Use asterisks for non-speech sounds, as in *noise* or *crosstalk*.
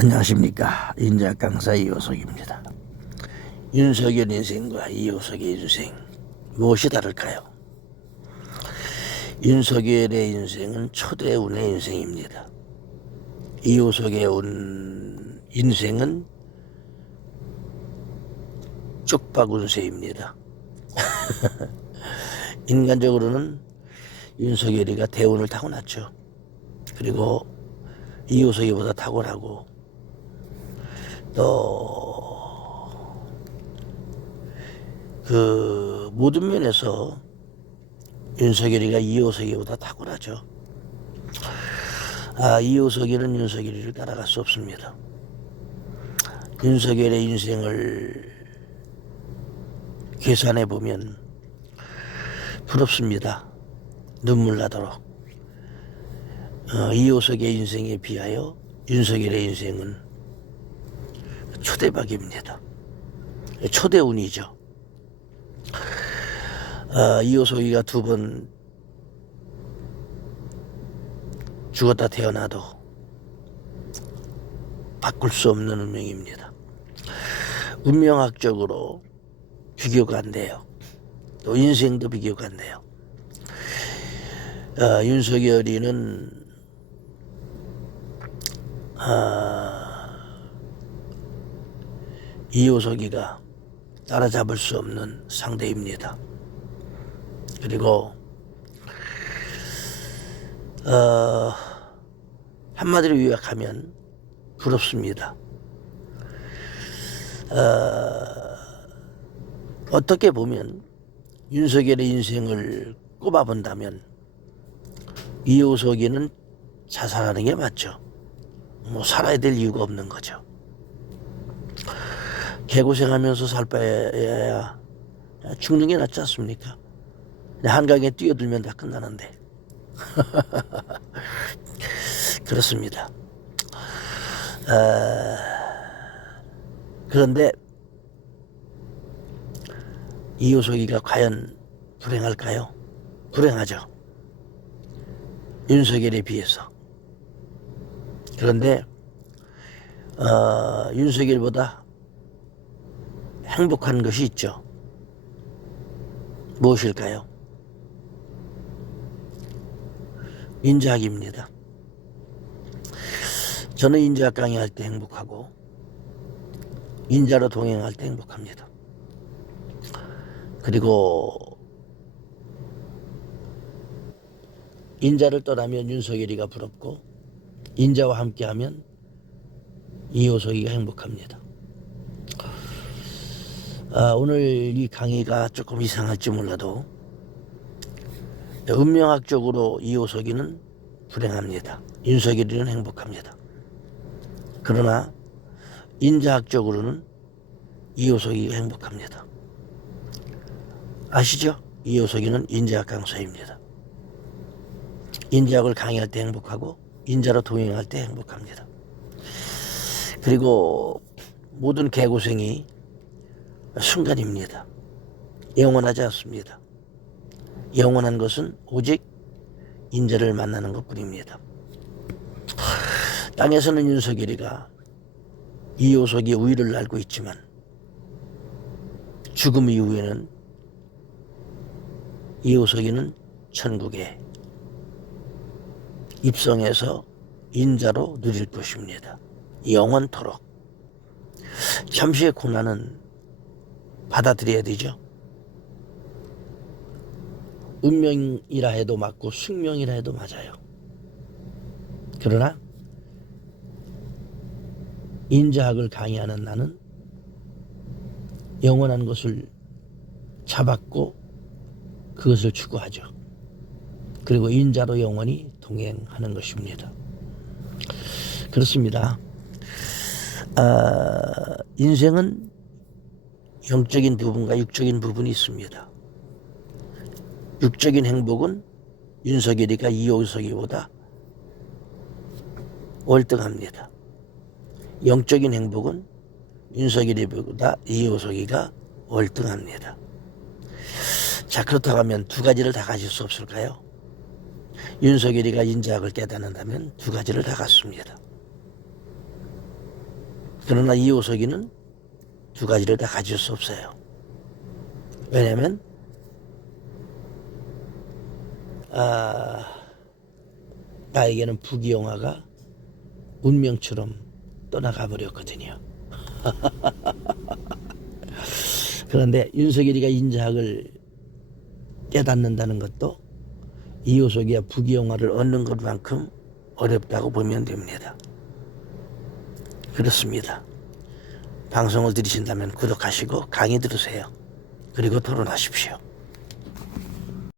안녕하십니까 인자 강사 이호석입니다. 윤석열 인생과 이호석의 인생 무엇이 다를까요? 윤석열의 인생은 초대운의 인생입니다. 이호석의 운 인생은 쪽박운세입니다. *laughs* 인간적으로는 윤석열이가 대운을 타고났죠. 그리고 이호석이보다 탁월하고 또 그 모든 면에서 윤석열이가 이호석이보다 탁월하죠. 아, 이호석이는 윤석열이를 따라갈 수 없습니다. 윤석열의 인생을 계산해 보면 부럽습니다. 눈물 나도록. 어, 이호석의 인생에 비하여 윤석열의 인생은 초대박입니다. 초대운이죠. 어, 이호석이가 두 번 죽었다 태어나도 바꿀 수 없는 운명입니다. 운명학적으로 비교가 안 돼요. 또 인생도 비교가 안 돼요. 어, 윤석열이는 아, 이호석이가 따라잡을 수 없는 상대입니다. 그리고 어, 한마디로 요약하면 부럽습니다. 어, 어떻게 보면 윤석열의 인생을 꼽아본다면 이호석이는 자살하는 게 맞죠. 뭐 살아야 될 이유가 없는 거죠. 개고생하면서 살 바에야 죽는 게 낫지 않습니까? 한강에 뛰어들면 다 끝나는데. *laughs* 그렇습니다. 어, 그런데 이호석이가 과연 불행할까요? 불행하죠. 윤석열에 비해서. 그런데 어, 윤석열보다 행복한 것이 있죠. 무엇일까요? 인자학입니다. 저는 인자학 강의할 때 행복하고 인자로 동행할 때 행복합니다. 그리고 인자를 떠나면 윤석열이가 부럽고 인자와 함께하면 이호석이가 행복합니다. 아, 오늘 이 강의가 조금 이상할지 몰라도 운명학적으로 이호석이는 불행합니다. 윤석열이는 행복합니다. 그러나 인자학적으로는 이호석이가 행복합니다. 아시죠? 이호석이는 인자학 강사입니다. 인자학을 강의할 때 행복하고 인자로 동행할 때 행복합니다. 그리고 모든 개고생이 순간입니다. 영원하지 않습니다. 영원한 것은 오직 인자를 만나는 것 뿐입니다. 땅에서는 윤석열이가 이호석이 우위를 알고 있지만 죽음 이후에는 이호석이는 천국에 입성해서 인자로 누릴 것입니다. 영원토록. 잠시의 고난은 받아들여야 되죠. 운명이라 해도 맞고 숙명이라 해도 맞아요. 그러나 인자학을 강의하는 나는 영원한 것을 잡았고 그것을 추구하죠. 그리고 인자로 영원히 동행하는 것입니다. 그렇습니다. 아, 인생은 영적인 부분과 육적인 부분이 있습니다. 육적인 행복은 윤석열이가 이호석이보다 월등합니다. 영적인 행복은 윤석열이보다 이호석이가 월등합니다. 자 그렇다고 하면 두 가지를 다 가질 수 없을까요? 윤석열이가 인자학을 깨닫는다면 두 가지를 다 갖습니다. 그러나 이호석이는 두 가지를 다 가질 수 없어요. 왜냐면 아, 나에게는 부귀영화가 운명처럼 떠나가 버렸거든요. *laughs* 그런데 윤석열이가 인자학을 깨닫는다는 것도 이호석이야 부귀영화를 얻는 것만큼 어렵다고 보면 됩니다. 그렇습니다. 방송을 들으신다면 구독하시고 강의 들으세요. 그리고 토론하십시오.